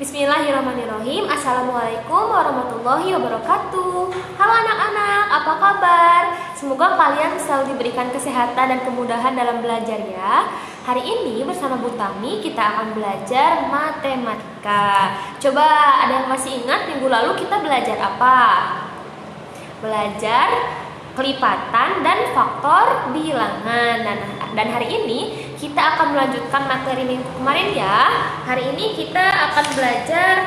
Bismillahirrahmanirrahim. Assalamualaikum warahmatullahi wabarakatuh. Halo anak-anak, apa kabar? Semoga kalian selalu diberikan kesehatan dan kemudahan dalam belajar ya. Hari ini bersama Bu Tami kita akan belajar matematika. Coba ada yang masih ingat minggu lalu kita belajar apa? Belajar kelipatan dan faktor bilangan. Dan hari ini kita akan melanjutkan materi minggu kemarin ya. Hari ini kita akan belajar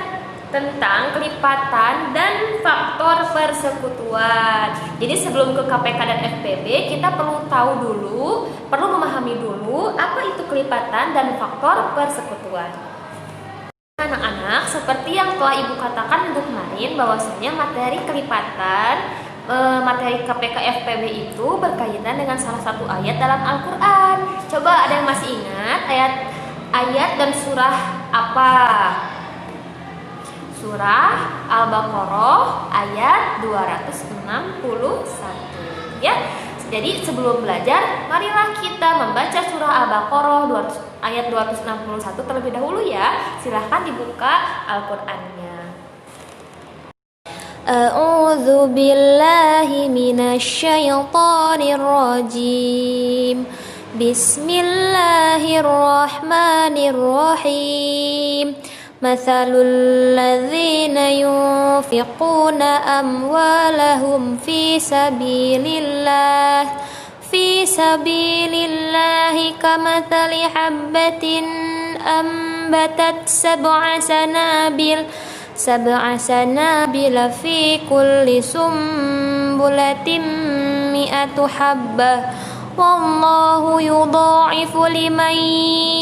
tentang kelipatan dan faktor persekutuan. Jadi sebelum ke KPK dan FPB, kita perlu tahu dulu, perlu memahami dulu apa itu kelipatan dan faktor persekutuan. Anak-anak, seperti yang telah Ibu katakan minggu kemarin, bahwasanya materi kelipatan, materi KPK FPB itu berkaitan dengan salah satu ayat dalam Al-Quran. Coba ada yang masih ingat ayat dan surah apa? Surah Al-Baqarah ayat 261 ya. Jadi sebelum belajar, marilah kita membaca surah Al-Baqarah ayat 261 terlebih dahulu ya. Silahkan dibuka Al-Qur'annya. A'udzu billahi minasyaitonir rajim. Bismillahirrahmanirrahim. Mathalul ladzina yunfiquna amwalahum fi sabilillahi kamathali habbatin ambatat sab'a sanabila fi kulli sumbulatin mi'atu habbah wallahu yudha'ifu liman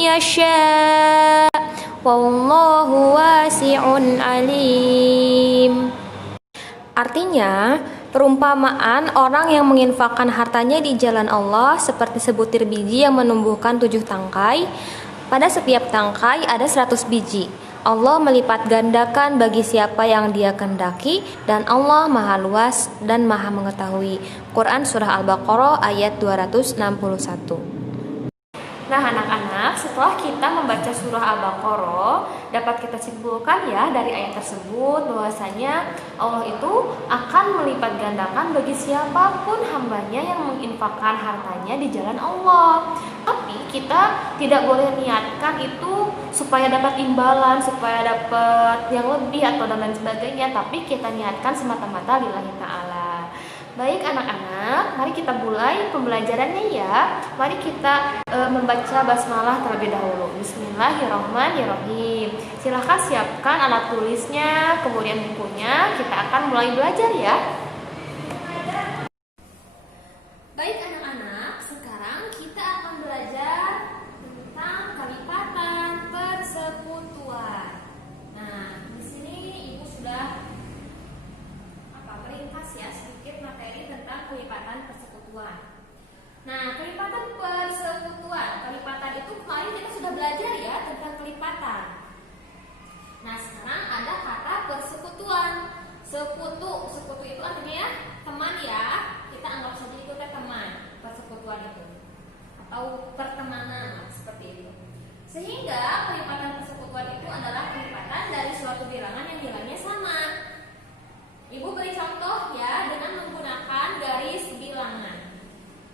yasha' wallahu wasi'un alim. Artinya, perumpamaan orang yang menginfakkan hartanya di jalan Allah seperti sebutir biji yang menumbuhkan 7 tangkai. Pada setiap tangkai ada 100 biji. Allah melipat gandakan bagi siapa yang Dia kehendaki, dan Allah Maha Luas dan Maha Mengetahui. Quran Surah Al-Baqarah ayat 261. Nah anak-anak, setelah kita membaca surah Al-Baqarah, dapat kita simpulkan ya dari ayat tersebut bahwasanya Allah itu akan melipat gandakan bagi siapapun hambanya yang menginfakkan hartanya di jalan Allah. Tapi kita tidak boleh niatkan itu supaya dapat imbalan, supaya dapat yang lebih atau dan lain sebagainya, tapi kita niatkan semata-mata lillahi ta'ala. Baik anak-anak, mari kita mulai pembelajarannya ya. Mari kita membaca basmalah terlebih dahulu. Bismillahirrahmanirrahim. Silahkan siapkan alat tulisnya, kemudian bukunya. Kita akan mulai belajar ya. Baik anak-anak, sekarang kita akan belajar tentang kelipatan persekutuan. Nah, di sini Ibu sudah meringkas ya sedikit materi tentang kelipatan persekutuan. Nah, kelipatan persekutuan, kelipatan itu kemarin kita sudah belajar ya tentang kelipatan. Nah, sekarang ada kata persekutuan. Sekutu itu artinya ya teman ya. Kita anggap saja itu teman, persekutuan itu atau pertemanan seperti itu. Sehingga kelipatan persekutuan itu adalah kelipatan dari suatu bilangan yang nilainya sama. Ibu beri contoh ya dengan menggunakan garis bilangan.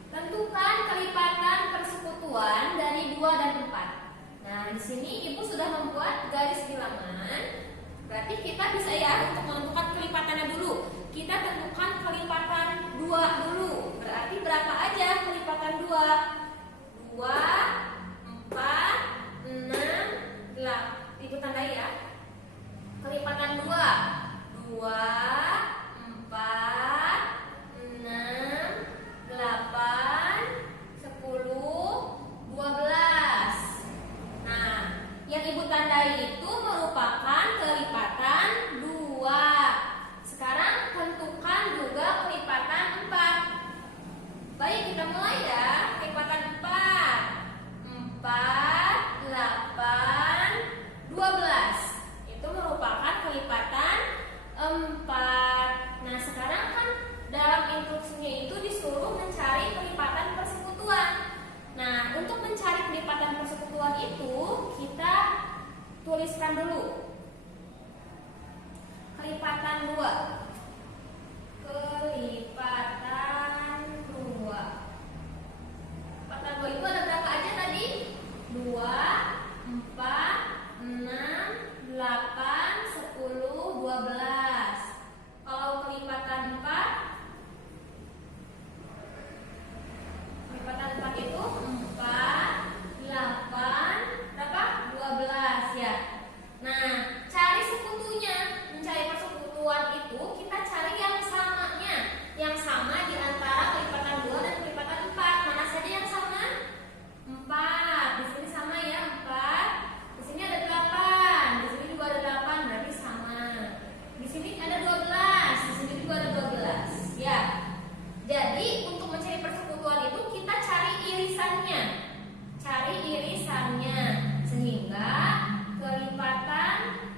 Tentukan kelipatan persekutuan dari 2 dan 4. Nah, di sini Ibu sudah membuat garis bilangan. Berarti kita bisa ya untuk menentukan kelipatannya dulu. Kita tentukan kelipatan 2 dulu. Berarti berapa aja kelipatan 2? 2, 4, 6, 8. Ibu tandai ya. Kelipatan 2. 2, 4, 6, 8, 10, 12. Nah, yang Ibu tandai itu merupakan kelipatan 2. Sekarang tentukan juga kelipatan 4. Baik, kita mulai ya. Kelipatan 4. 4, 8, 12. Itu merupakan kelipatan 4. Nah, sekarang kan dalam instruksinya itu disuruh mencari kelipatan persekutuan. Nah, untuk mencari kelipatan persekutuan itu kita tuliskan dulu 2. Kelipatan 2. Kelipatan 2 itu ada berapa aja tadi? 2, 4, 6, 8, 10, 12. Kalau kelipatan 4 itu 4, 8, berapa? 12 ya. Nah, cari sekutunya. Mencari persekutuan itu kita cari yang samanya. Yang sama di antara kelipatan 2 dan kelipatan 4. Mana saja yang sama? 4. Di sini sama ya, 4. Di sini ada 8. Di sini juga ada 8, berarti sama. Di sini ada 12. Di sini juga ada 12. Ya. Jadi, untuk mencari persekutuan itu kita cari irisannya. Cari irisannya sehingga kelipatan,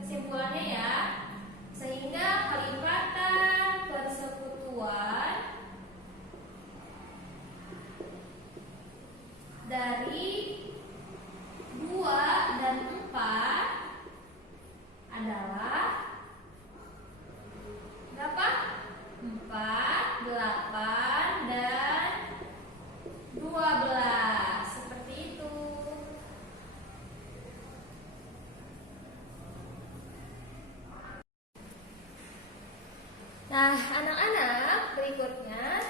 kesimpulannya ya, sehingga kelipatan persekutuan dari 2 dan 4 adalah berapa? 4, 8, dan 12. Seperti itu. Nah, anak-anak, berikutnya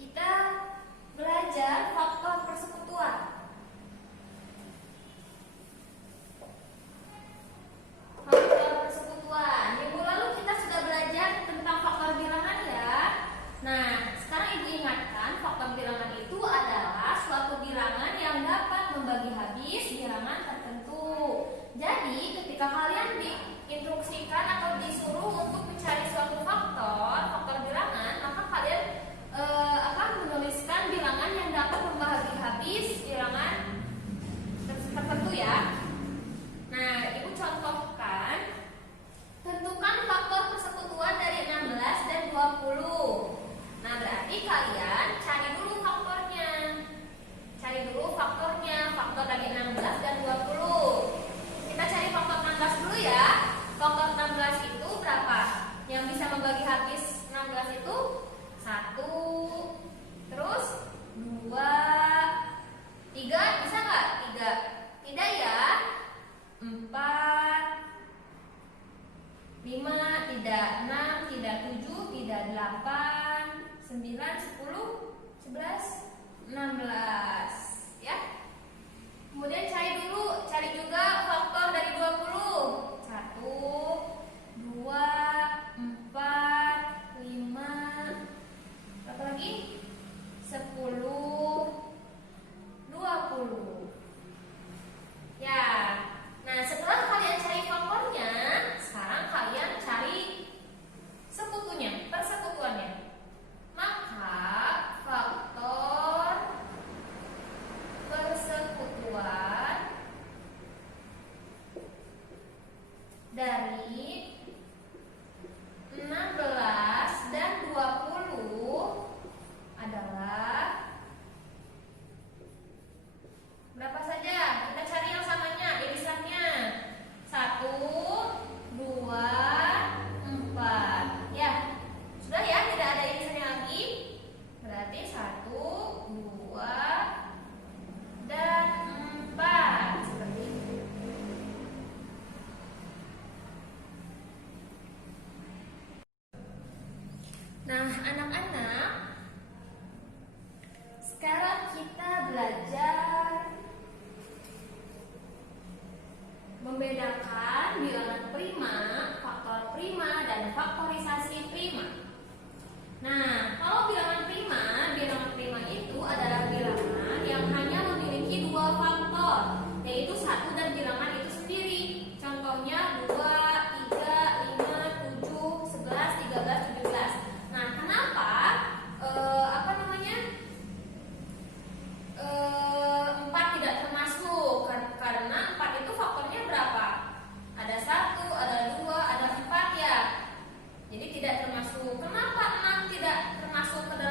kita belajar faktor persekutuan. Faktor persekutuan. Minggu lalu kita sudah belajar tentang faktor bilangan ya. Nah, sekarang Ibu ingatkan faktor bilangan itu adalah suatu bilangan yang dapat membagi habis bilangan tertentu. Jadi, ketika kalian diinstruksikan atau disuruh untuk mencari suatu faktor bilangan, maka kalian akan menuliskan bilangan yang dapat membagi habis bilangan tertentu ya. Nah, Ibu contohkan, tentukan faktor persekutuan dari 16 dan 20. Nah, berarti kalian cari dulu faktornya. Cari dulu faktornya, faktor dari 16 dan 20. Kita cari faktor 16 dulu ya. Faktor 16 itu berapa? Yang bisa membagi habis 16 itu 1, terus 2, 3, bisa nggak? 3. Tidak ya? 4, 5, tidak. 6, tidak. 7, tidak. 8, 9, 10, 11, 16 ya. Kemudian cari juga faktor dari 20. 1, 2, 4, 5, berapa lagi? 10, 20. Ya. Nah, setelah kalian cari faktornya, sekarang kalian cari sekutunya, persekutuannya. Maka faktor persekutuan dari 16 dan 20 adalah berapa saja? Kita cari yang samanya, irisannya. 1, 2, 4. Ya, sudah ya, tidak ada irisannya lagi. Berarti 1, 2, dan 4. Seperti itu. Nah, anak-anak, sekarang kita belajar membedakan bilangan prima, faktor prima, dan faktorisasi prima. Nah, kalau bilangan prima itu adalah bilangan yang hanya memiliki 2 faktor, yaitu 1 dan bilangan itu sendiri. Contohnya 2, 3, 5, 7, 11, 13, 17. Nah, kenapa? 4 tidak termasuk? Karena 4 itu faktornya berapa? Ada 1, ada 2, ada 4 ya. Jadi tidak termasuk. Kenapa 6 tidak termasuk ke dalam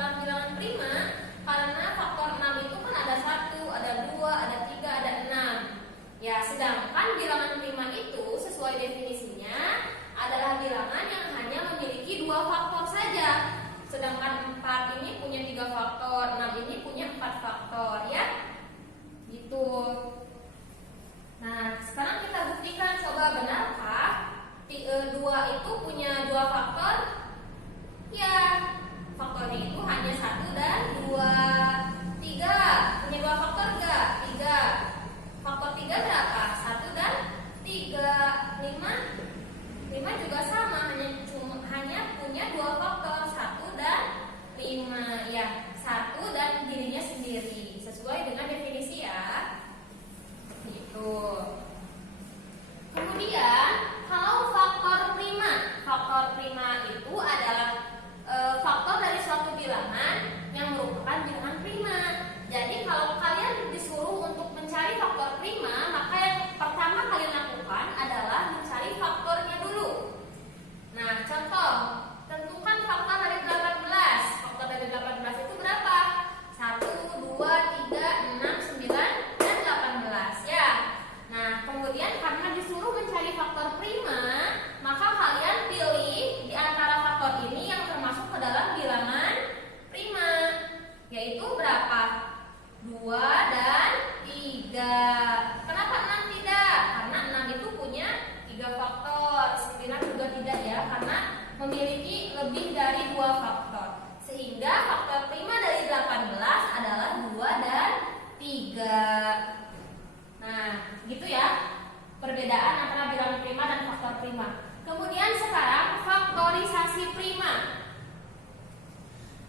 5. Kemudian sekarang faktorisasi prima.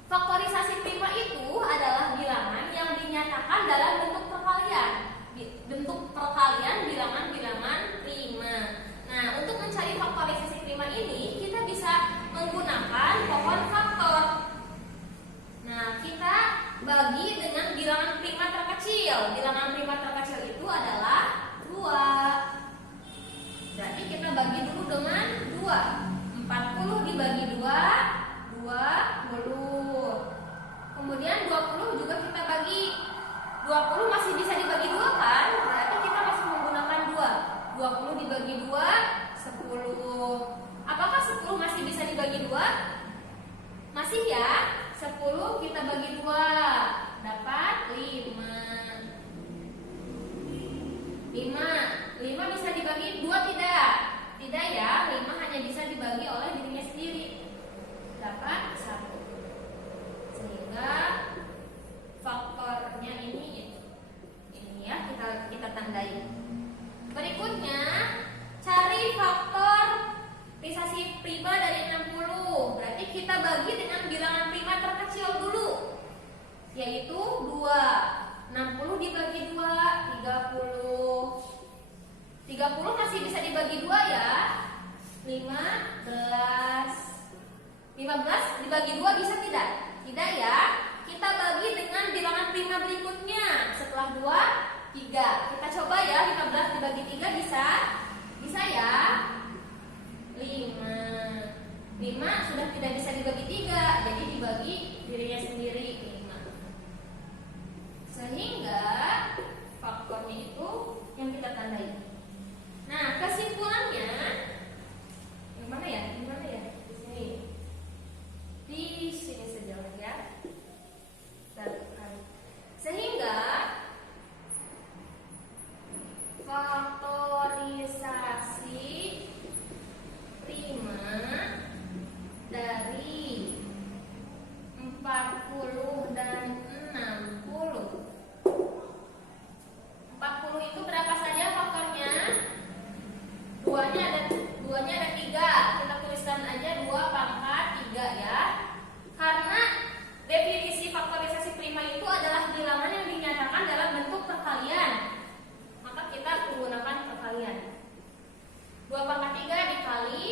Faktorisasi prima itu adalah bilangan yang dinyatakan dalam bentuk perkalian. Bentuk perkalian bilangan-bilangan prima. Nah, untuk mencari faktorisasi prima ini kita bisa menggunakan pohon faktor. Nah, kita bagi dengan bilangan prima terkecil. Bilangan prima terkecil itu adalah 2. Berarti kita bagi dulu dengan 2. 40 dibagi 2, 20. Kemudian 20 juga kita bagi. 20 masih bisa dibagi 2 kan? Berarti kita masih menggunakan 2. 20 dibagi 2, 10. Apakah 10 masih bisa dibagi 2? Masih ya? 10 kita bagi 2 dapat 5. 5 bisa dibagi 2 tidak? Tidak ya, 5 hanya bisa dibagi oleh dirinya sendiri. Dapat 1. Sehingga faktornya ini ya kita tandai. Berikutnya cari faktorisasi prima dari 60. Berarti kita bagi dengan bilangan prima terkecil dulu, yaitu 2. 60 dibagi 2, 30. 30 masih bisa dibagi 2 ya. 15. 15 dibagi 2 bisa tidak? Tidak ya. Kita bagi dengan bilangan prima berikutnya. Setelah 2, 3. Kita coba ya, 15 dibagi 3 bisa? Bisa ya? 5. 5 sudah tidak bisa dibagi 3, jadi dibagi dirinya sendiri 5. Sehingga faktornya itu yang kita tandai. Nah, kesimpulannya gimana ya? Di sini. Di sini saja ya. Sehingga faktorisasi prima dari 40 dan 60. 40 itu berapa saja faktornya? Duanya ada 3. Kita tuliskan aja 2 pangkat 3 ya. Karena definisi faktorisasi prima itu adalah bilangan yang dinyatakan dalam bentuk perkalian. Maka kita menggunakan perkalian. 2 pangkat 3 dikali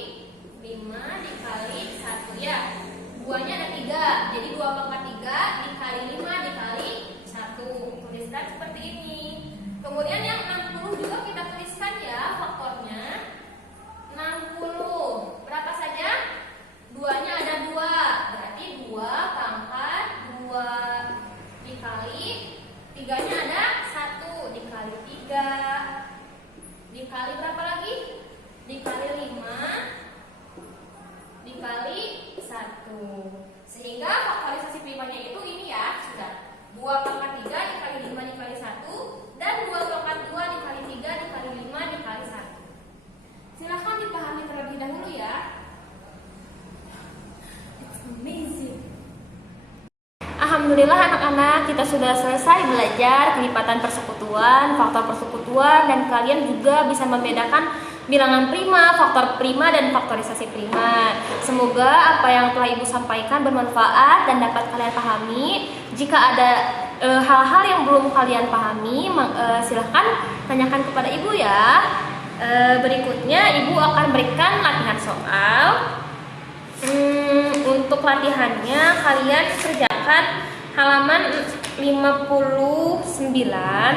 5 dikali 1 ya. 2-nya ada 3. Jadi 2 pangkat 3 dikali 5 dikali 1. Tuliskan seperti ini. Kemudian yang 60 juga kita tuliskan ya faktornya. 60. Berapa saja? 2-nya ada 2. Berarti 2 pangkat 2 dikali 3-nya ada 1 dikali 3 dikali berapa lagi? Dikali 5 dikali 1. Sehingga faktorisasi primanya itu ini ya, sudah 2 pangkat 3 dikali 5 dikali 1 dan 2 pangkat 2 dikali 3 dikali 5 dikali 1. Silahkan dipahami terlebih dahulu ya. It's amazing. Alhamdulillah anak-anak, kita sudah selesai belajar kelipatan persekutuan, faktor persekutuan, dan kalian juga bisa membedakan bilangan prima, faktor prima, dan faktorisasi prima. Semoga apa yang telah Ibu sampaikan bermanfaat dan dapat kalian pahami. Jika ada hal-hal yang belum kalian pahami, silahkan tanyakan kepada Ibu ya. Berikutnya Ibu akan berikan latihan soal. Untuk latihannya kalian kerjakan halaman 59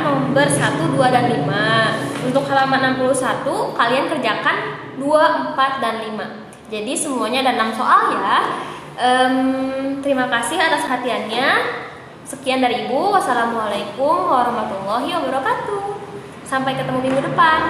nomor 1, 2, dan 5. Untuk halaman 61 kalian kerjakan 2, 4, dan 5. Jadi semuanya ada 6 soal ya. Terima kasih atas perhatiannya. Sekian dari Ibu. Wassalamualaikum warahmatullahi wabarakatuh. Sampai ketemu minggu depan.